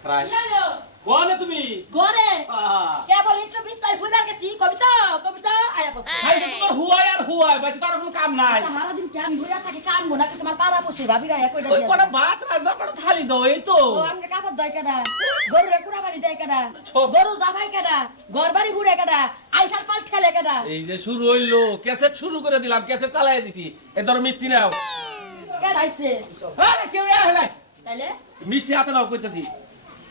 কোনে তুমি ঘরে কেবল একটু বিস্তারিত ফুলবার গেছি কবিতা কবিতা আয়া কথা ভাই তো তোমার হুয়াই আর হুয়াই ভাই তোর কোনো কাম নাই সারা দিন কি আমি হইয়া থাকি কাম গো নাকি তোমার পাড়া পড়ছে ভাবিরা এক কইরা ওই কোটা ভাত রাখবা কোটা থালি দাও এই তো ও আমনে কাপড় দয় কেডা গরু রে কুড়া বাড়ি দেয় কেডা সব। গরু জামাই কেডা ঘর বাড়ি ঘুরে কেডা আইসার পাল ঠেলে কেডা এই যে শুরু হইলো ক্যাসেট শুরু করে দিলাম ক্যাসেট চালাই দিছি এ ধরো মিষ্টি নাও কেডা আইছে আরে কেউ আর নাই তাইলে মিষ্টি হাতে নাও কইতাছি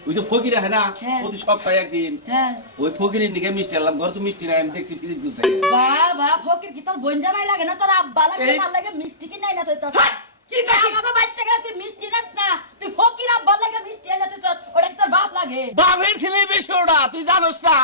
ওই যে ফকির আছে না হ্যাঁ। প্রতি সপ্তাহে একদিন হ্যাঁ ওই ফকিরের দিকে মিষ্টি আনলাম ঘর তো মিষ্টি নাই আমি দেখছি প্লিজ গুছাই বাবা ফকির কি তোর বোন জামাই লাগে না তোর আব্বা লাগে এই- তার লাগে মিষ্টি কি নাই না তুই তো কি দেখি আমাকে বাইতে গেলে তুই মিষ্টি নাস না তুই ফকির আব্বা লাগে মিষ্টি এনে তুই ওটা কি তোর বাপ লাগে বাপের ছেলে বেশি ওটা তুই জানোস না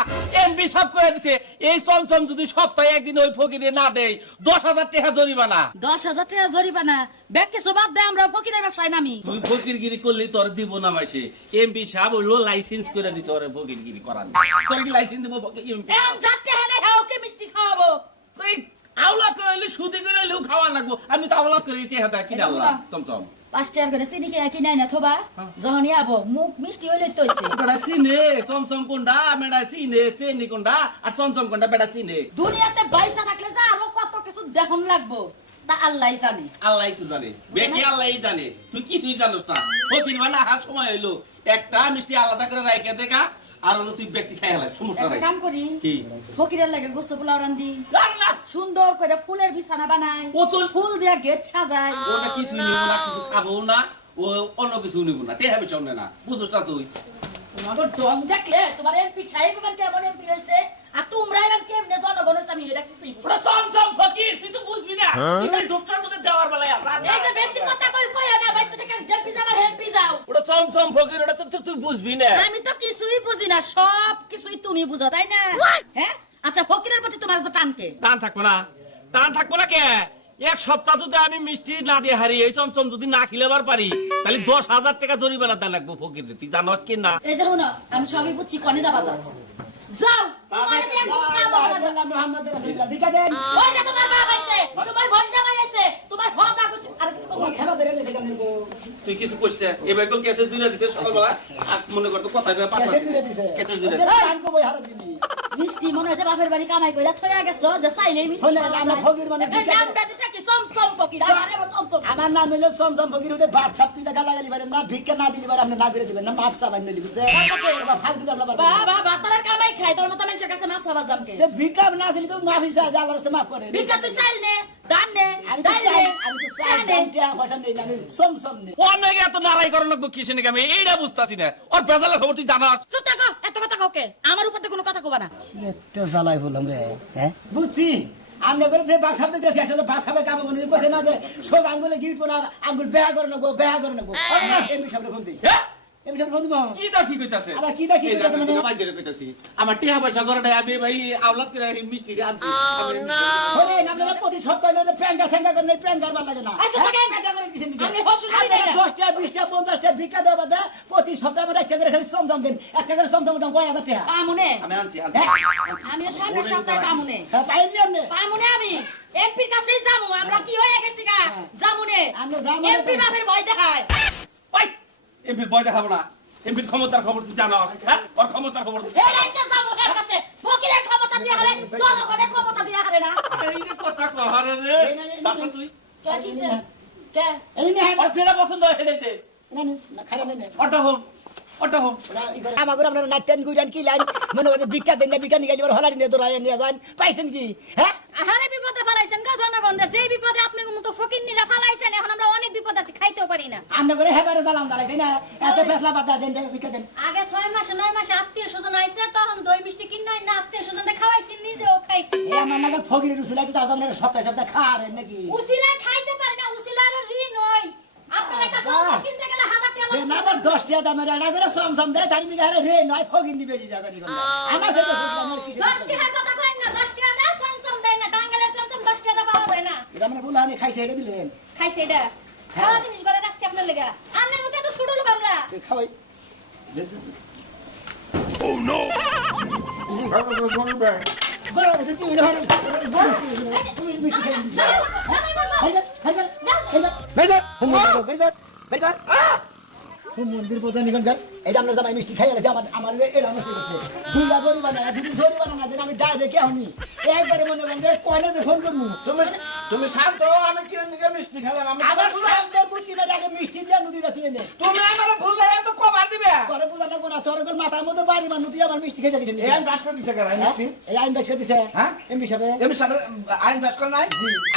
এমপি সব করে দিছে এই চমচম যদি সপ্তাহে একদিন ওই ফকিরে না দেয় 10,000 টাকা জরিমানা 10,000 টাকা জরিমানা ব্যাগ কিছু বাদ দে আমরা ফকিরের ব্যবসায় নামি তুই ফকিরগিরি করলি তোর দিব না মাসে এমপি সাহেব হইলো লাইসেন্স করে দিছে ওরে ফকিরগিরি করার তোর কি লাইসেন্স দিব এমপি এখন যাতে হেনে হাও কে মিষ্টি খাওয়াবো তুই আওলা করে হইলে সুদি করে হইলেও খাওয়া লাগবো আমি তো আওলা করে ইতি হাতা কিনা আওলা চমচম 5 টাকা করে চিনি কি একই নাই না থবা যখনই আবো মুখ মিষ্টি হইলে তো হইছে বেড়া চিনে চমচম কোনটা মেডা চিনে চেনি কোনটা আর চমচম কোনটা বেড়া চিনে দুনিয়াতে বাইসা থাকলে যা আরো কত কিছু দেখুন লাগবো তা আল্লাহই জানে আল্লাহই তো জানে বেকি আল্লাহই জানে তুই কিছুই জানোস না ফকির মানে আসার সময় হইলো একটা মিষ্টি আলাদা করে রাইখে দেখা আর অন্য তুই ব্যক্তি খাই হলাই সমস্যা একটা নাই কাম করি কি ফকিরের লাগে গোস্ত পোলাও রান্ধি রান্না সুন্দর করে ফুলের বিছানা বানাই পুতুল ফুল দিয়া গেট সাজাই ওটা কিছুই নিব না কিছু খাবো না ও অন্য কিছু নিব না তে হবে চলে না বুঝছ না তুই তোমার ডং দেখলে তোমার এমপি সাহেব এবার কেমন এমপি হয়েছে আর তোমরা এবার কেমনে জনগণ হয়েছে আমি এটা কিছুই বুঝি ওটা চমচম ফকির তুই তো বুঝবি না তুই খালি দুষ্টার মধ্যে দেওয়ার বেলায় এই যে বেশি কথা কই না বাইতে থেকে জেপি যাবার হেপি যাও ওটা চমচম ফকির ওটা তো তুই বুঝবি না আমি তো কিছুই বুঝি না সব কিছুই তুমি বুঝো তাই না হ্যাঁ আচ্ছা ফকিরের প্রতি তোমার তো টানকে টান থাকবো না টান থাকবো না কে এক সপ্তাহ যদি আমি মিষ্টি না দিয়ে হারি এই চমচম যদি না খিলেবার পারি তাহলে 10,000 টাকা জরিমানা দেওয়া লাগবো ফকির তুই জানোস কি না এই দেখো না আমি সবই বুঝছি কনে যাবা যাও যাও তোমার দিয়ে কোনো কাম হবে না। মুহাম্মদ রাসূলুল্লাহ দিকা দেন ওই যে তোমার বাবা আইছে তোমার বোন জামাই আইছে তোমার হক আগুচ আর কিছু করবো না। খাবা ধরে গেছে কেমন গো তুই কিছু কইতে এবার কোন কেসে দুইটা দিছে সকালবেলা আর মনে করতো কথা কই পাতা কেসে দিরে দিছে কেসে দিরে ওদের কান কো বই হারা দিনি মিষ্টি মনে হয় যে বাপের বাড়ি কামাই কইরা থইয়া গেছো যে চাইলেই মিষ্টি হলে পাওয়া আমরা যায়। ফকির মানে এই নামটা দিছে কি চমচম ফকির আমার এবার চমচম আমার নাম হলো সমসম ফকির ওদের বাপ ছাপ তুই গালা গালি পারেন না ভিক্ষা না দিলি পারে আপনি না করে দিবেন না মাপ সাবান নিলি বুঝছে এবার ফালতু বেলা পারবে বাবা বাতার কামাই খায় তোর মতো মানুষের কাছে মাপ সাবা জামকে যে ভিক্ষা না দিলি তো মাফ হিসা যে আল্লাহর কাছে মাফ করে ভিক্ষা তুই চাইল নে দান নে আমি তো দাইল চাই নে আমি তো চাই টাকা পয়সা নেই না, আমি সমসম নেই অনেকে এত নারাই করার লাগবো কিসে নাকি আমি এইটা বুঝতাছি না ওর বেজালের খবর তুই জানাস চুপ থাকো এত কথা কাউকে আমার উপর কোনো কথা কবা না একটা জ্বালাই বললাম রে হ্যাঁ বুঝছি আমরা করে যে বাপ সামনে দেখি আসলে বাপ সামনে কামে বলে কথা না যে সোজ আঙ্গুলে গিট পোলা আঙ্গুল বেয়া করে নেবো বেয়া করে নেবো এমনি সামনে ফোন দিই হ্যাঁ এমনি সামনে ফোন দিব কি দা কি কইতাছে আবার কি দা কি কইতাছে মানে? ভাই ধরে কইতাছি আমার টিয়া পয়সা করে আমি ভাই আওলাদ করে মিষ্টি আনছি আমি হলে আপনারা প্রতি সপ্তাহে হলে প্যাঙ্গা স্যাঙ্গা করে নেই প্যাঙ্গার ভালো লাগে না আচ্ছা, থাকেন। প্যাঙ্গা করে কিসে নিতে আমি হসুল করি আপনারা না। 10 টাকা 20 টাকা 50 টাকা ভিক্ষা দেওয়া বাদে প্রতি সপ্তাহে আমরা একটা করে খালি সমদম দেন একটা করে সমদম দাম 1000 টাকা পামুনে আমি আনছি আমিও সামনে সপ্তাহে পামুনে হ্যাঁ পাইলি আপনি পামুনে আমি এমপির কাছেই যামু আমরা কি হয়ে গেছি গা যামুনে আমরা যামু এমপি বাপের ভয় দেখায় ওই এমপির ভয় দেখাবো না এমপির ক্ষমতার খবর তুই জানাস হ্যাঁ ওর ক্ষমতার খবর তুই এই রাইতে যামু এর কাছে ফকিরের ক্ষমতা দিয়ে হারে জনগণের ক্ষমতা দিয়ে হারে না এই যে কথা কহারে রে তাছাড়া তুই কে কিছে কে এই নে ওর যেটা পছন্দ হয় সেটাই দে না না খারে না ওটা হোক ওটা হোক আমার আপনারা নাচতেন গুইরান কি লাইন মনে করে ভিক্ষা দেন না ভিক্ষা নিয়ে গেলে হলারি নিয়ে দৌড়াই নিয়ে যান পাইছেন কি হ্যাঁ আহারে বিপদে ফেলাইছেন গো জনগণ রে যেই বিপদে আপনার মতো ফকিন্নিরা ফেলাইছেন এখন আমরা অনেক বিপদ আছি খাইতেও পারি না আমরা করে হেবারে দালাম দালাই তাই না এত ফেসলা বাদ দেন দেন ভিক্ষা দেন আগে 6 মাসে 9 মাসে আত্মীয় স্বজন আইছে তখন দই মিষ্টি কিনাই না আত্মীয় স্বজনকে খাওয়াইছি নিজেও খাইছি এই আমার নাগাল ফকিরের রুসুলাই তার সামনে সপ্তাহে সপ্তাহে খাওয়ারেন নাকি উসিলা খাইতে পারি না উসিলা আর ঋণ হই আপনার কাছে ওষুধ কিনতে গেলে 1000 টাকা সে না আবার 10 টাকা দামের এটা করে সমসম দেয় তারি দিকে আরে রে নয় ফকির নিবে নি জানি কোন আমার সাথে আমার কি 10 টাকার কথা কইন না 10 টাকা না সমসম দেয় না টাঙ্গালের সমসম 10 টাকা পাওয়া যায় না এটা মানে বলানি খাইছে এটা দিলেন খাইছে এটা খাওয়া জিনিস করে রাখছি আপনার লাগা আপনার মতো এত ছোট লোক আমরা খাওয়াই গলা মধ্যে কি হইলো তুমি মিষ্টি খাই হাইগা হাইগা হাইগা বেরগট বেরগট বেরগট মন্দির প্রধান নিকন এই যে আপনার জামাই মিষ্টি খাই গেছে আমার এটা নষ্ট করছে দুইটা জরিমানা যদি জরিমানা না দেন আমি ডাইরেক্ট হনি একবারে মনে করেন যে কনে যে ফোন করবো তুমি শান্ত আমি কি নিকে মিষ্টি খেলাম আমি আমার শান্তের বুদ্ধি বেড়ে আগে মিষ্টি দিয়ে নদীটা তুলে নে তুমি আমার বুঝলে তো কবার দিবে তোরে বুঝাটা কোনা তোর মাথার মধ্যে বাড়ি মানুষ তুই আমার মিষ্টি খেয়ে গেছিস এই আইন পাস করে দিছে কেন মিষ্টি এই আইন বেশ করে দিছে হ্যাঁ? এমপি সাহেব এমপি সাহেব আইন পাস করে নাই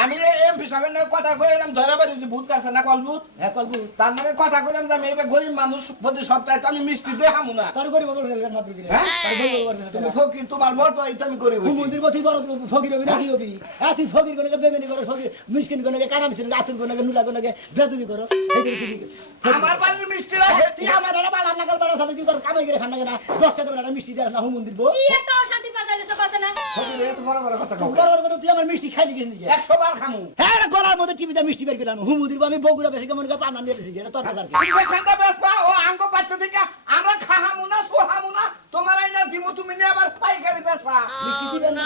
আমি এমপি সাহেবের নামে কথা কইলাম ধরা বাড়ি যে ভূত কাছে না কলভূত হ্যাঁ করবো তার নামে কথা কইলাম যে আমি এবার গরিব মানুষ প্রতি সপ্তাহে তো আমি মিষ্টি দিয়ে হামু না তোর গরিব বড় গেল মাত্র দিলে হ্যাঁ? তোর গরিব বড় তুমি ফকির তোমার ভোট তো এটা আমি গরিব হইছি। মন্দির পথি বড় ফকির হবি নাকি হবি হ্যাঁ তুই ফকির কোনকে বেমেনি করো ফকির মিসকিন কোনকে কানাম ছিল আতুর কোনকে নুলা কোনকে বেদবি করো এই যে তুই আমার বাড়ির মিষ্টিরা তুই আমার এটা বাড়া নাগাল বাড়া সাথে তুই তোর কামাই করে খান না কেনা 10টা তো একটা মিষ্টি দেয় না হুম মন্দির বো কি একটা অশান্তি পাজাইলেছ কাছে না ফকির এত বড় বড় কথা কও বড় বড় কথা তুই আমার মিষ্টি খাইলি কিনে দিকে 100 বার খামু হ্যাঁ রে, গলার মধ্যে টিভিতে মিষ্টি বের করে আনো হুম মন্দির আমি বগুড়া বেশি কেমন করে পানা নিয়ে বেশি এটা তোর দরকার তুমি বেখানটা বেসবা ও আঙ্গ বাচ্চা থেকে আমরা খাহামু না সোহামু না তোমার আইনা দিমু তুমি নিয়ে আবার পাইকারি বেসবা মিষ্টি দিবেন না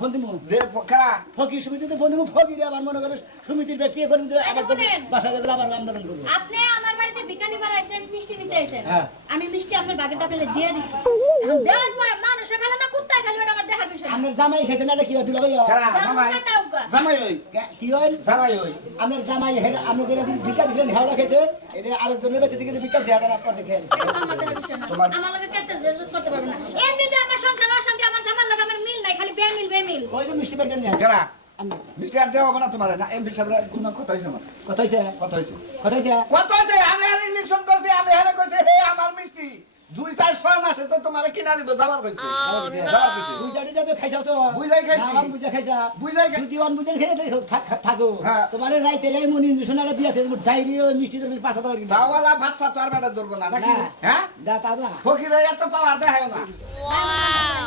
ফোন দিমু দে কারা ফকির সমিতিতে ফোন দিমু ফকির আবার মনে করে সমিতির ব্যক্তি করে দিতে আবার শুনেন। বাসায় গেলে আবার আন্দোলন করবো আপনি আমার বাড়িতে বিকানি বানাইছেন মিষ্টি নিতে আইছেন হ্যাঁ। আমি মিষ্টি আপনার বাগেটা পেলে দিয়ে দিছি এখন দেওয়ার পরে মানুষ খালে না কুত্তায় খালি এটা আমার দেখার বিষয় না আমার জামাই খাইছে না কি দিল ভাইয়া কারা জামাই জামাই খাইতাও গা। জামাই ওই কি হয় জামাই ওই আমার জামাই হেড আমি যেটা ভিক্ষা দিলেন হেওড়া খেয়েছে এই যে আরেকজনের বেঁচে থেকে ভিক্ষা দিয়ে হেওড়া করে খেয়ে এটা তো আমার দেখার বিষয় না আমার লগে কেস বেজবেজ করতে পারবো না এমনিতে আমার সংসার অশান্তি আমার জামার লগে আমার মিল নাই খালি বেমিল ওই যে মিষ্টি বের করে কারা আমি মিষ্টি আর দেওয়া হবে না তোমার না এমপি সাহেব কোনো কথা হইছে আমার কথা হয়েছে কথা হইছে কথা হয়েছে কত হইছে আমি আর ইলেকশন করছি আমি হেরে কইছে হে আমার মিষ্টি 2-4-6 মাসে তো তোমার কিনা দিব যাবার কইছে যাবার কইছে বুঝা টুজা তো খাইছাও তো বুঝাই খাইছি। না, বুঝা খাইছা বুঝাই খাইছি। যদি অন বুঝা খেয়ে থাকো হ্যাঁ। তোমার রাইতে এমন ইঞ্জেকশন আর দিয়াছে ডায়রিয়া মিষ্টি তুমি পাঁচা তোমার কিন্তু দাওয়ালা ভাত সাত আর বেটা ধরবো না নাকি না। হ্যাঁ দা তা না ফকির এত পাওয়ার দেখায় না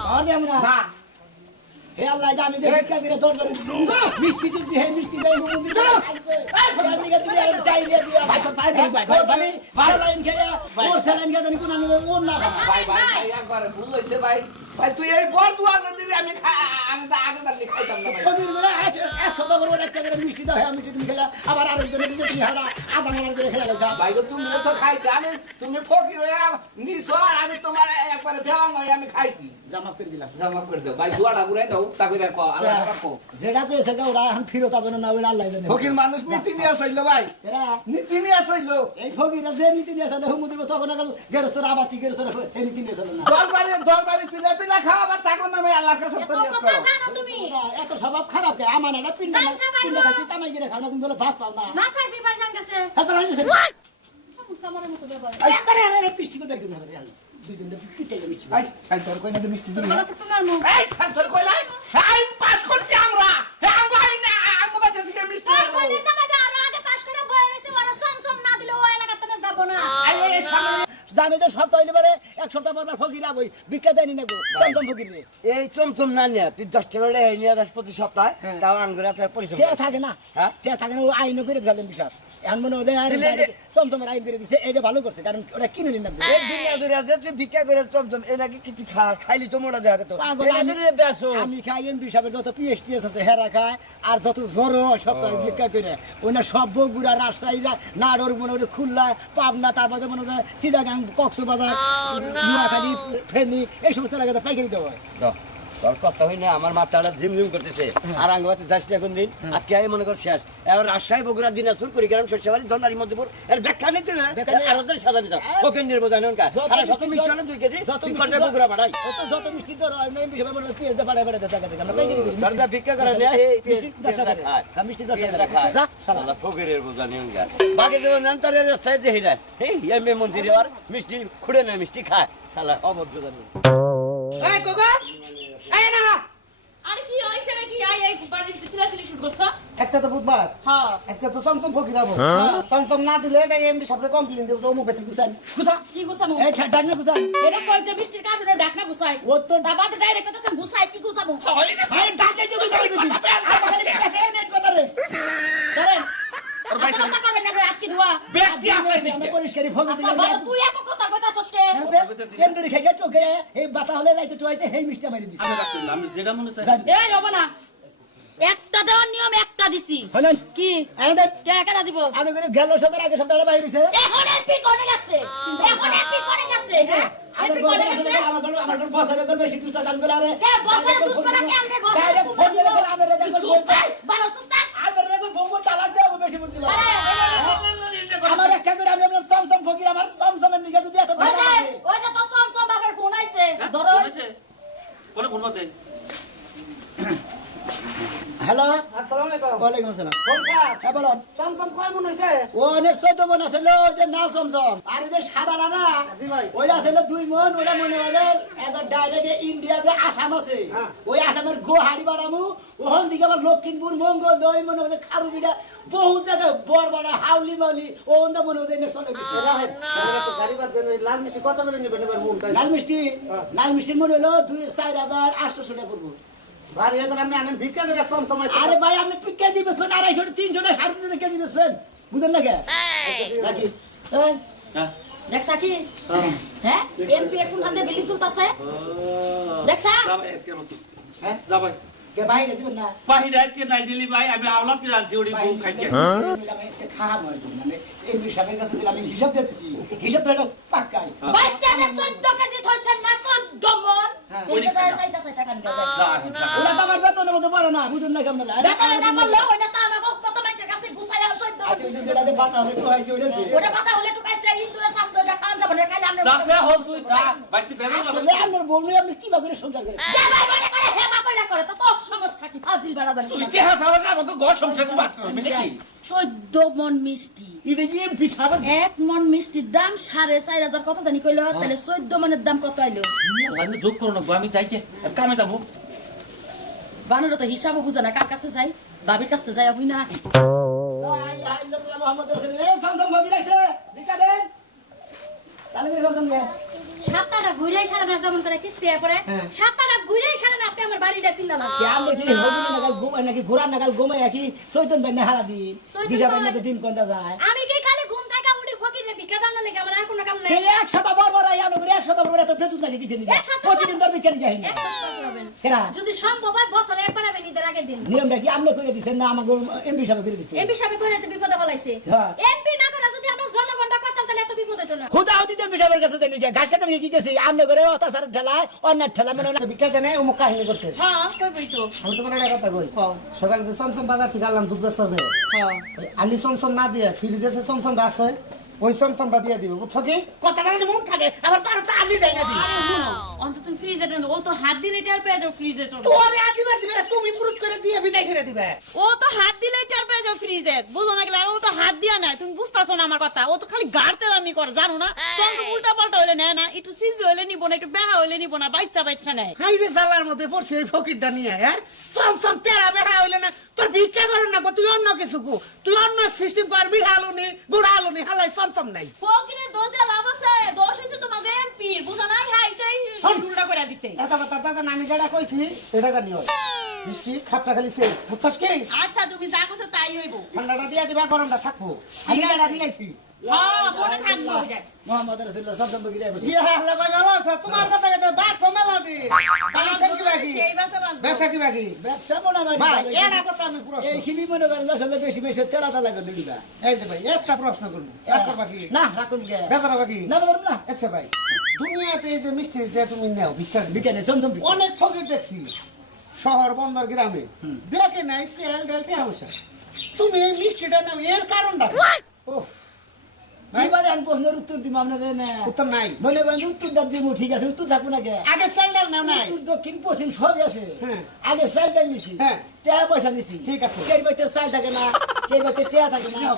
আর দেব না না হে আল্লাহ আমি যে ভিক্ষা করে দরবার মিষ্টি যদি হে মিষ্টি দেই মন্দির আমি গেছি আর ডায়রিয়া দিয়া ভাই, ভাই, ভাই, ভাই, ভাই, জানি ভাই। স্যালাইন খেয়া ওর স্যালাইন খেয়া জানি কোন না ওর না ভাই ভাই ভাই একবার ভুল হইছে ভাই ভাই তুই এই বল তুই আজ দিবি আমি আমি তো আগে তার খাইতাম না ভাই কদিন বলে এক সপ্তাহ পর একটা করে মিষ্টি দাও হ্যাঁ মিষ্টি তুমি খেলা আবার আরেকজনে দিতে তুমি হাড়া আধা ঘন্টা করে খেলা গেছা ভাই গো তুমি তো খাইতে আমি তুমি ফকির হয়ে নিছো আর আমি তোমার একবারে দেওয়া নয় আমি খাইছি জামা করে দিলাম জামা করে দাও ভাই দুয়াটা ঘুরাই দাও তা করে কো আল্লাহ রাখো যেটা তো এসে ওরা এখন ফিরত আবে না ওরা আল্লাহ জানে ফকির মানুষ নীতি নিয়ে চললো ভাই এরা নীতি নিয়ে চললো এই ফকিরা যে নীতি নিয়ে চলে হুমু দিব তখন গেরস্তর আবাতি গেরস্তর এই নীতি নিয়ে চলে না দরবারি তুলে খাওয়া আবার তাকর নামে আল্লাহর কাছে এত ফরিয়াদ কথা করো জানো তুমি এত স্বভাব খারাপ কে আমার না পিন্ডা জানছে ভাই পিন্ডা গো। খাচ্ছি কামাই করে খাও না তুমি বলে ভাত পাও না মাছাইছি ভাইজান কাছে এত রানি গেছে সামারের মতো ব্যাপার আরে আরে পিষ্টি করে বের করে হবে দুইজন পিটাই মিষ্টি এই খাই তোর কই না মিষ্টি তোর দিবি গলা চেপে মারমু এই খাই তোর কই না এই পাস করছি আমরা হে আঙ্গো আই না আঙ্গো বাচ্চা থেকে মিষ্টি তোর দেবো কলের জামাই যে আরো আগে পাশ করে বয়ে রইছে ওরা সমসম না দিলে ও এলাকাতে না যাব না এই সামনে জানে যে সপ্তাহ হইলে পারে এক সপ্তাহ পর ফকির আবই ভিক্ষা দেয়নি নেবো চমচম ফকির রে এই চমচম না নিয়ে তুই 10 টাকা লেহে নিয়ে যাস প্রতি সপ্তাহে হ্যাঁ। তাও আনগরে তার পরিশ্রম কে থাকে না হ্যাঁ? কে থাকে না ও আইনও করে দিলাম বিষয় এখন মনে হলে আর দিলে যে- চমচমের আইন করে দিছে এটা ভালো করছে কারণ ওরা কিনে নিন না এই দুনিয়া দুনিয়া যে তুই ভিক্ষা করে চমচম এ নাকি কিছু খাইলি তো মোটা দেখা তো পাগল, এটা আমি- দিলে বেসো আমি খাই এমপি সাহেবের যত পিএসটিএস আছে হেরা খায় আর যত জ্বর হয় সপ্তাহে ভিক্ষা করে ওই না সব বগুড়া রাজশাহীরা নাড়র মনে হয় খুলনা পাবনা তারপরে মনে হয় সিডাগাং কক্সবাজার নোয়াখালী ফেনী এই সমস্ত এলাকাতে পাইকারি দেওয়া হয় তোর কথা হই না আমার মাথাটা ঝিমঝিম করতেছে আর আঙ্গবাতে যাস না এখন দিন আজকে আগে মনে কর শেষ এবার রাজশাহী বগুড়া দিনাজপুর কুড়িগ্রাম শস্যবাড়ি ধনবাড়ি মধ্যপুর এর ব্যাখ্যা নিতে না ব্যাখ্যা নেই। আর ওদের সাদা নিতে ওকে নির্বোধন কাজ যত আর শত মিষ্টি মিষ্টি জ্বর- 2 কেজি যত তুই মিষ্টি করতে জ্বর- বগুড়া বাড়াই যত মিষ্টি জ্বর হয় না এমপি সাহেব মনে হয় পিএস দে পাড়ায় পাড়ায় দেখা দেখা আমরা পাইকারি করি তোর দা ভিক্ষা করে না হে মিষ্টির ব্যবসা করে। হ্যাঁ, মিষ্টির ব্যবসা করে। খায় যা, শালা। আল্লাহ ফকিরের বোঝা নিয়ন গা বাকি যেমন জান তার রাস্তায় যে হিরা এই এমএ মন্ত্রী আর মিষ্টি খুঁড়ে না মিষ্টি খায় শালা অভদ্র জানি এই কোকা এই না আরে কি হইছে নাকি এই বাড়ির ভিতরে ছিলাছিলি শুট করছ আজকে তো বুধবার হ্যাঁ আজকে তো চমচম ফকির হবো চমচম না দিলে এটা এমপি সাহেবরে কমপ্লেন দেবো অমুক বেতন গুছান কি গুছামু এই ডাক না গুছান এটা কইতে মিষ্টির কার্টুনে ডাকনা গুছাই ও তো দাবাতে ডাইরেক্ট কথা গুছাই কি গুছামু আরে ডাকলে যে গুছাই বেশি পেছে নেন কথা রে করেন আচ্ছা কথা করবেন না আজকে ধোয়া ব্যক্তি আমি পরিষ্কারই ফকির আচ্ছা বলো তুই এত কথা কইতাছস কে কেন্দ্রে খেয়ে চোখে এই বাতা হলে রাইতে টোয়াইছে হেই মিষ্টি মারি দিছে আমি যেটা মনে চাই জান এই হবে না একটা দেওয়ার নিয়ম একটা দিছি হলেন কি আমাদের টাকা দিব আমি করে গেল সপ্তাহ আগে সপ্তাহটা বাইরে হইছে এখন এমপি কোনে গেছে এখন এমপি কোনে গেছে আমার এমপি গল্প কোনে আসলে গেছে আমার গল্প বছরে গল্প বেশি তুই কাম করে আরে কে বছরে দুষ্করা কেমনে বছরে ডাইরেক্ট ফোন দিয়ে গেল আমারে দেখো চুপ থাক ভালো চুপ থাক আমারে দেখো বউ চালাক দাও বেশি বুঝতে পারে আমার একটা করে আমি আপনার সমসম ফকির আমার সমসমের নিকে যদি এত ভালো লাগে ওই যে তো সমসম বাপের ফোন আইছে ধরো কোনে ফোন বাজে হ্যালো আসসালামু আলাইকুম ওয়ালাইকুম আসসালাম কোন সাহেব হ্যাঁ বলুন সমসম কয় মন হইছে ও নিশ্চয় তো মনে আছিল যে নাল চমচম আর যে সাদা না জি ভাই। ওইটা ছিল 2 মন ওটা মনে হয় একবার ডাইরেক্ট ইন্ডিয়া যে আসাম আছে হ্যাঁ। ওই আসামের গোহাড়ি বাড়ামু ওখান থেকে আবার লক্ষ্মীপুর মঙ্গল দই মনে হয় খারুবিটা বহু জায়গায় বরবাড়া হাউলি মাউলি ওখান থেকে মনে হয় এনে চলে গেছে গাড়ি বাদ দেন ওই লাল মিষ্টি কত করে নেবেন এবার মন লাল মিষ্টির মনে হলো 2,4,800 টাকা পড়বো ভাই এখন আপনি আনেন ভিক্ষা করে সমসম আরে ভাই আপনি কেজি বেচবেন 250 300 350 কেজি বেচবেন বুঝেন না কে নাকি ওই হ্যাঁ দেখছা কি হ্যাঁ এমপি এখন কান্দে বিলি তুলতাছে দেখছা যা ভাই আজকে মত হ্যাঁ যা ভাই কে বাইরে দিবেন না বাহিরে আজকে নাই দিলি ভাই আমি আওলাদ কি রাজি ওড়ি বউ খাইতে হিসাব দিয়ে দিছি হিসাব তো পাক্কাই বাচ্চাটা 14 কেজি ধরছেন না 14 মন হ্যাঁ, ওই এটা খাই না। সাইটা সাইটা কান গেছে ওরা তো আমার বেতনের মধ্যে পারে না বুঝুন না কেমন বেতনে না বললো ওটা তো আমাকে কত মানুষের কাছে গুছাই আর 14 বাতা হলে তো হয়েছে ওটা দিয়ে ওটা পাতা হলে টুকাইছে ইন্দুরে 400 টাকা খান যাবে না খাইলে আমরা যাছে হল তুই যা বাইতে বেজার কথা আসলে আমার বউনি আপনি কি করে সংসার করেন যা ভাই মনে করে হেবা কইরা করে তো তোর সমস্যা কি ফাজিল বেড়া বানি তুই কে হাসাবে আমাকে ঘর সংসার বাত করবি নাকি 14 মন মিষ্টি এটা কি এমপি সাহেব এক মন মিষ্টির দাম 4,500 কত জানি কইলো তাহলে 14 মনের দাম কত আইলো আমি যোগ করো না আমি যাই কে কামে যাবো বানুরা তো হিসাবও বুঝে না কার কাছে যাই বাবির কাছে যাই হই না মোহাম্মদ রাসূলুল্লাহ সামসম ভাবি রাইছে ভিক্ষা দেন চালু করে সামসম গে সাতটা ঘুরে সারা না যেমন করে কিস্তি পরে সাতটা ঘুরে সারা না আপনি আমার বাড়িটা চিন্তা না আমরা কি হবি নাগাল ঘুমাই নাকি ঘোরার নাগাল ঘুমাই কি চৈতন ভাই না হারা দিন চৈতন দিশা ভাই ভাই। না দিন কোনটা যায় আমি কি খালি ঘুম থেকে উঠে ফকিরে ভিক্ষা দাম না লেগে আমার আর কোনো কাম নাই এই 100 বরবর আই আমরা 100 বরবর এত ফেতুন নাকি কিছু নিয়ে 100 প্রতিদিন তোর বিকেল যাই না এক সপ্তাহ করবেন। কেরা যদি সম্ভব হয় বছরে একবার হবে ঈদের আগের দিন নিয়মটা কি আপনি করে দিছেন না আমাকে এমপি সাহেব করে দিছেন এমপি সাহেব করে তো বিপদে ফলাইছে হ্যাঁ। এমপি না করে যদি আমরা জনগণটা করতাম তাহলে এত বিপদ হতো না খুদাও দিতে এমপি সাহেবের কাছে দেন যে ঘাস কাটা কি গেছি আপনি করে অত্যাচার ঠেলায় অন্য ঠেলা মনে না ভিক্ষা দেনে অমুক কাহিনী করছে হ্যাঁ কইবই তো আমি তোমার একটা কথা কই কও সকালে যে সমসম বাজার থেকে আনলাম দুধ বেচা যায় হ্যাঁ আলি সমসম না দিয়ে ফ্রিজে যে সমসমটা আছে ওই সমসমটা দিয়ে দিবে বুঝছো কি কথাটা না মন থাকে আবার পারতে আলি দেয় না দিই অন্তত তুমি ফ্রিজে দেন ও তো হাত দিলে টের পেয়ে যাও ফ্রিজে চলে তোরে আদিবার দিবে তুমি পুরুত করে দিয়ে বিদায় করে দিবে ও তো হাত দিলে টের পেয়ে যাও ফ্রিজে বুঝো না গেলে ও তো হাত দিয়া না তুমি বুঝতাছো না আমার কথা ও তো খালি গাড়তে রান্নি করে জানো না চন্দ্র উল্টা পাল্টা হইলে নেয় না একটু সিজরে হইলে নিব না একটু বেহা হইলে নিব না বাচ্চা নেয় হাই রে জালার মধ্যে পড়ছে এই ফকিরটা নিয়ে হ্যাঁ সমসম তেরা বেহা হইলে না তোর ভিক্ষা করেন না গো, তুই অন্য কিছু কো তুই অন্য সিস্টেম করবি আলুনি গুড়া আলুনি হালাই সমসম নাই ফকিরে দোষ দিয়ে লাভ আছে দোষ হইছে তোমাদের এমপির বুঝো না হাইটাই উল্টা করে দিছে এত কথা আমি যেটা কইছি এটা কানি হয় মিষ্টি খাপটা খালি সে বুঝছস কি আচ্ছা তুমি যা কইছো তাই হইব ঠান্ডাটা দিয়া দিবা গরমটা থাকবো আমি এটা নিয়েছি হ্যাঁ মনে থাকবো যাক মোহাম্মদ রাসূলুল্লাহ সামসম ভাবি রাইছে ইয়া আল্লাহ ভাই ভালো আছে তোমার কথা কইতে বাস ফমেলা দি ব্যবসা কি বাকি সেই বাসা বাস ব্যবসা কি বাকি ব্যবসা মনে হয় ভাই এটা কথা আমি প্রশ্ন এই খিবি মনে করেন আসলে বেশি বেশি তেলাতা লাগে দিবা এই যে ভাই একটা প্রশ্ন করব একটা বাকি না রাখুন গে বেজারা বাকি না বলুন না আচ্ছা ভাই দুনিয়াতে এই যে মিষ্টি যে তুমি নাও ভিক্ষা বিকেনে সমসম অনেক ফকির দেখছি শহর বন্দর গ্রামে ব্যাকে নাই সেল ডেলটি হাউস তুমি এই মিষ্টিটা নাও এর কারণটা কি? ওহ ভাইবারে আন প্রশ্নের উত্তর দিম আপনাদের না উত্তর নাই মনে করেন যে উত্তরটা দিব ঠিক আছে উত্তর থাকবো না কে আগে সেল ডাল নাও নাই উত্তর দক্ষিণ পশ্চিম সবই আছে হ্যাঁ। আগে চাল ডাল নিছি হ্যাঁ। টাকা পয়সা নিছি ঠিক আছে। কে বাড়িতে চাল থাকে না কে বাড়িতে টাকা থাকে না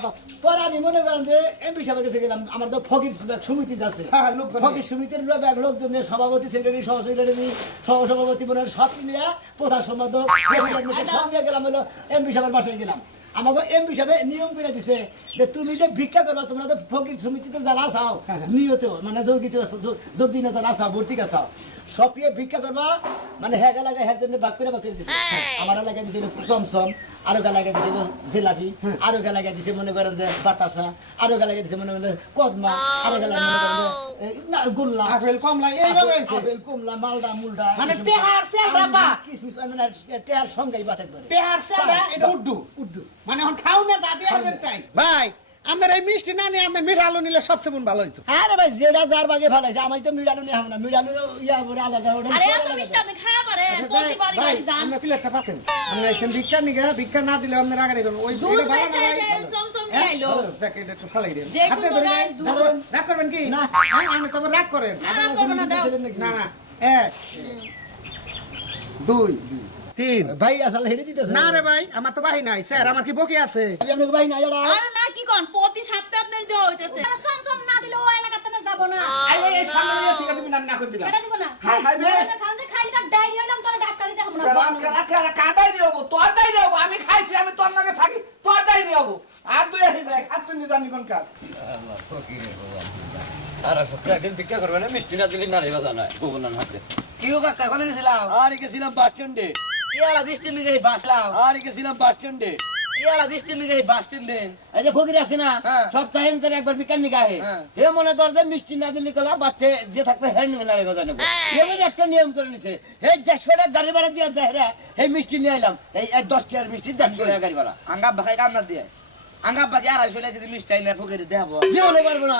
পরে আমি মনে করেন যে এমপি সাহেবের কাছে গেলাম আমার তো ফকির সমিতি আছে হ্যাঁ, লোকজন ফকির সমিতির ব্যাগ লোকজন নিয়ে সভাপতি সেক্রেটারি সহ সেক্রেটারি সহ সভাপতি মনে হয় সব মিলিয়ে প্রধান সম্পাদক প্রেসিডেন্ট মিটিং সব নিয়ে গেলাম হলো এমপি সাহেবের বাসায় গেলাম আমাকে এমপি সাহেব নিয়ম করে দিছে যে তুমি যে ভিক্ষা করবা তোমরা তো ফকির সমিতিতে যারা আসাও নিয়ত মানে যোগ দিনে যারা আসাও ভর্তি আসাও সবকে ভিক্ষা করবা মানে হ্যাঁ এলাকায় হ্যাঁ ভাগ করে দিছে আমার এলাকায় দিছিল চমচম আরো এলাকায় দিছিল জিলাপি আরো এলাকায় দিছে মনে করেন যে বাতাসা আরো এলাকায় দিছে মনে করেন যে কদমা আরো এলাকায় মনে করেন যে গোল্লা আপেল কমলা এইভাবে হয়েছে আপেল কমলা মালডা মুলডা মানে টেহার সেলটা বাদ কিসমিস মানে টেহার সঙ্গেই বাদ একবারে টেহার সেলটা এটা উড্ডু উড্ডু মানে এখন খাও না দাদি আর তাই ভাই আমাদের এই মিষ্টি না নিয়ে আমাদের মিঠা আলু নিলে সবচেয়ে মন ভালো হইতো আরে ভাই যেটা যার বাগে ভালাইছে আমি তো মিডালু নিয়ে না মিডালু ইয়া করে আলাদা ওটা আরে এত মিষ্টি আপনি খাওয়া পারেন প্রতিবারই ভাই বাড়ি যান আমরা প্লেটটা পাতেন আমরা আইছেন ভিক্ষা নিগে ভিক্ষা না দিলে আমাদের আগে রেখে ওই দুধ এটা ভালো না বেচে ভাই? যে চমচম নিয়ে আইলো দেখ এটা একটু ফালাই দেন যে হাতে সুন্দর ধরে গায়ে নাই, দুধ। ধরুন। রাগ করবেন কি না। হ্যাঁ, আপনি তবে রাগ করেন না করবো না দাও না না এক দুই তিন ভাই আসলে হেডে দিতেছে না রে ভাই আমার তো বাহি নাই স্যার আমার কি বকি আছে আমি আপনাকে ভাই না এরা আর না কি কোন প্রতি সপ্তাহে আপনার দেওয়া হইতেছে সমসম না দিলে ও এলাকাতে না যাব না এই সামনে দিয়ে ঠিক আছে তুমি না করে দিলাম এটা দিব না হাই হাই বে খান যে খাইলি তার ডায়রি হইলাম তোর ডাক্তারি দেখাবো না কাটাই দেবো তোর দাই দেবো আমি খাইছি আমি তোর লাগে থাকি তোর দাই দেবো আর তুই আসি যায় খাচ্ছু নি জানি কোন কাজ আর সপ্তাহে একদিন ভিক্ষা করবে না মিষ্টি না দিলে নারী বাজা নয় ভুবনার হাতে কিও কাকা কোনে গেছিলাম আর গেছিলাম বাস স্ট্যান্ডে ইয়ালা বৃষ্টির লিগে বাসলাম আর গেছিলাম বাস স্ট্যান্ডে ইয়ালা বৃষ্টির লিগে বাস স্ট্যান্ডে এই যে ফকির আছে না হ্যাঁ। সপ্তাহে তোর একবার বিকাল নিগাহে হ্যাঁ। হে মনে কর যে মিষ্টি না দিলে কলা বাচ্চা যে থাকবে হেড নিয়ে নারী বাজা নেবো এবার একটা নিয়ম করে নিছে এই 150 টাকা গাড়ি ভাড়া দিয়ে যায় রে এই মিষ্টি নিয়ে এলাম এই 10 টাকার মিষ্টি 150 টাকা গাড়ি ভাড়া আঙ্গা বাখাই কাম না দিয়ে আঙ্গা বাকি 250 টাকা কেজি মিষ্টি আইলে ফুকেরে দেখাবো জীবনে পারবো না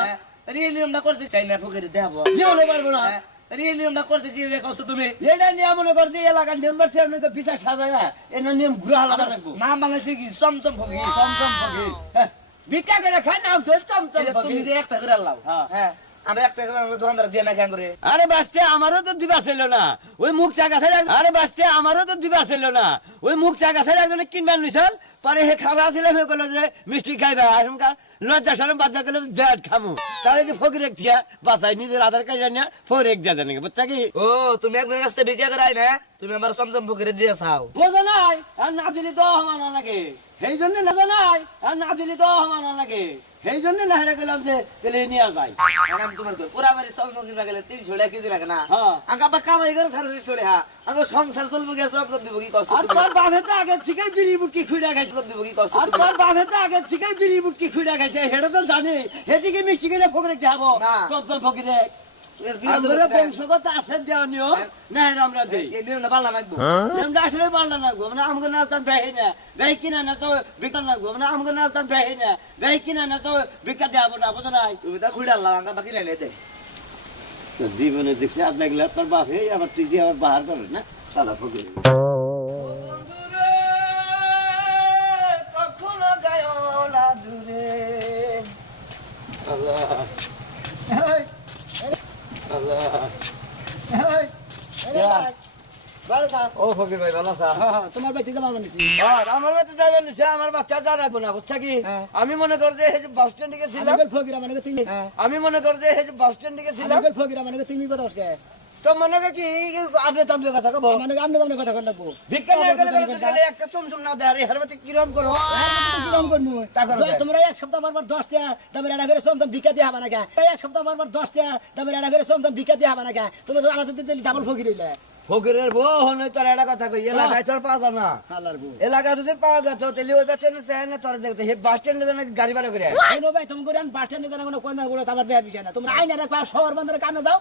রিয়েল নিয়মটা করতে চাইলে ফুকেরে দেখাবো জীবনে পারবো না রিয়েল নিয়মটা করতে কি রে কইছো তুমি এটা নিয়ে মনে কর যে এলাকার মেম্বার চেয়ারম্যান তো পিছা সাজায় এটা নিয়ম ঘুরা আলাদা রাখবো নাম বাংলাদেশে কি চমচম ফকি চমচম ফকির হ্যাঁ, ভিক্ষা করে খায় নাম তো চমচম তুমি ফকির যে একটা করে আল্লাহ হ্যাঁ। হ্যাঁ আমরা একটা করে দোকানদার দিয়ে না কেন করে আরে বাস্তে আমারও তো দিবা ছিল না ওই মুখ চাকা ছেড়ে আরে বাস্তে আমারও তো দিবা ছিল না ওই মুখ চাকা ছেড়ে একজনে কিনবার নিছাল পরে হে খাওয়া ছিল হে কইলো যে মিষ্টি খাইবা এখনকার লজ্জা শরম বাদ গেল দেড় খামু তাহলে যে ফকির এক দিয়া বাসায় নিজের আধার কার্ড জানিয়া ফকির এক দিয়া জানি বুঝছা কি ও তুমি একজনের কাছে ভিক্ষা করে আই না তুমি আমার চমচম ফকিরে দিয়ে চাও বোঝা নাই আর না দিলি তো হমানা লাগে সেই জন্য না জানাই আর না দিলি তো হমানা লাগে সেই জন্য না হেরে গেলাম যে তেলে নিয়ে যায় আমি তোমার কই পুরা বাড়ি চমচম কিনবা গেলে 300 টাকা কেজি লাগে না হ্যাঁ। আঙ্গা বা কামাই করে সারা চলে হ্যাঁ আঙ্গা সংসার চলবে কি সব দিব কি কষ্ট আর তোর বাপে তো আগে থেকেই বিড়ি বুটকি খুঁড়া খাইছে দিব কি কষ্ট আর তোর বাপে তো আগে থেকেই বিড়ি বুটকি খুঁড়া খাইছে হেটা তো জানে হেদিকে মিষ্টি কিনে ফকিরে খাবো না। চমচম ফকিরে এর আমরা বংশগত আছে দেওয়া নিয়ম না হেরা আমরা দেই এই নিয়মটা পাল্লা মাইবো আমরা আসলে পাল্লা না গো মানে আমাকে না তার দেয় না গাই কিনা না তো বিকা না গো মানে আমাকে না তার দেয় না গাই কিনা না তো বিকা দেবো না বুঝো নাই তুমি তা খুঁড়ে আল্লাহ আঙ্গা বাকি লাইলে দে জীবনে দেখছি আজ লাগলে তোর বাপ হে আবার তুই দিয়ে আবার বাহার করে না সাদা ফকির কখনো যায় না দূরে আল্লাহ আল্লাহ ও ফকির ভাই ভালো আছা তোমার বাড়িতে যাবো নিছি আর আমার বাড়িতে যাবেন নিছে আমার বাচ্চা যা রাখবো না বুঝছা কি আমি মনে কর যে এই যে বাস স্ট্যান্ডে গেছিলাম আমি ফকির মানে তুমি আমি মনে কর যে এই যে বাস স্ট্যান্ডে গেছিলাম আমি ফকির মানে তুমি কথা আসকে তো মনে কর কি আপনি তামলে কথা কব মানে আমি তোমার কথা কই লাগবো ভিক্ষা না গেলে একটা চমচম না দেয় আরে হারবাতে কিরম করো কিরম করমু তা করো কে? তোমরা এক সপ্তাহ পর 10 টাকা দামের এডা করে সমতম ভিক্ষা দিয়ে হবে না কে এক সপ্তাহ পর 10 টাকা দামের এডা করে সমতম ভিক্ষা দিয়ে হবে না কে তোমরা তো আলাদা দিতে ডাবল ফকির হইলে ফকিরের বউ হনে তোর একটা কথা কই এলাকায় তোর পাওয়া যায় না আল্লাহর বউ এলাকা যদি পাওয়া যেত তাহলে ওই বেতনে চায় না তোর দেখতে হে বাস স্ট্যান্ডে যেন গাড়ি ভাড়া করে এই নো ভাই তুমি করে বাস স্ট্যান্ডে জানা কোনো কোন আমার দেয়া বিষয় না তোমরা আইনা রাখবা শহর বন্দরে কামে যাও